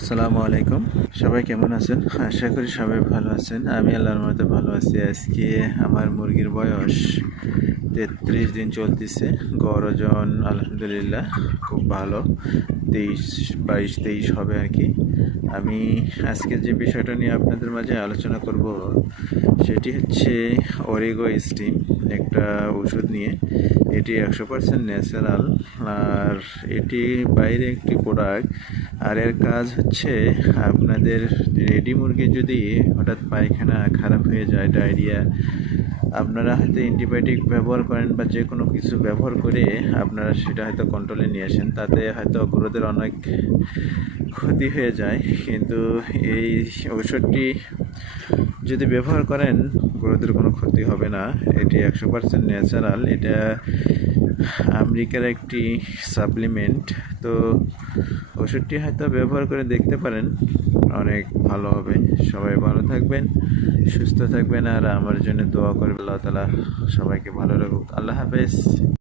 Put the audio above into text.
আসসালামু আলাইকুম। সবাই কেমন আছেন? আশা করি সবাই ভালো আছেন। আমি আল্লাহর মতে ভালো আছি। আজকে আমার মুরগির বয়স 33 দিন চলতেছে। গড় ওজন আলহামদুলিল্লাহ খুব ভালো। 22-23 হবে আর কি। আমি আজকে যে বিষয়টা নিয়ে আপনাদের মাঝে আলোচনা করব সেটি হচ্ছে অরিগো স্টিম, একটা ওষুধ নিয়ে। এটি 100% ন্যাচারাল, আর এটি বাইরে একটি প্রোডাক্ট। আর এর কাজ হচ্ছে, আপনাদের রেডি মুরগি যদি হঠাৎ পায়খানা খারাপ হয়ে যায়, ডায়রিয়া, আপনারা হয়তো অ্যান্টিবায়োটিক ব্যবহার করেন বা যে কোনো কিছু ব্যবহার করে আপনারা সেটা হয়তো কন্ট্রোলে নিয়ে আসেন, তাতে হয়তো গরুদের অনেক ক্ষতি হয়ে যায়। কিন্তু এই ওষুধটি যদি ব্যবহার করেন, গরুদের কোনো ক্ষতি হবে না। এটি 100% ন্যাচারাল। এটা আমেরিকার একটি সাপ্লিমেন্ট। তো ওষুধটি হয়তো ব্যবহার করে দেখতে পারেন, অনেক ভালো হবে। সবাই ভালো থাকবেন, সুস্থ থাকবেন, আর আমার জন্য দোয়া করবেন। আল্লাহ তাআলা সবাইকে ভালো রাখুক। আল্লাহ হাফেজ।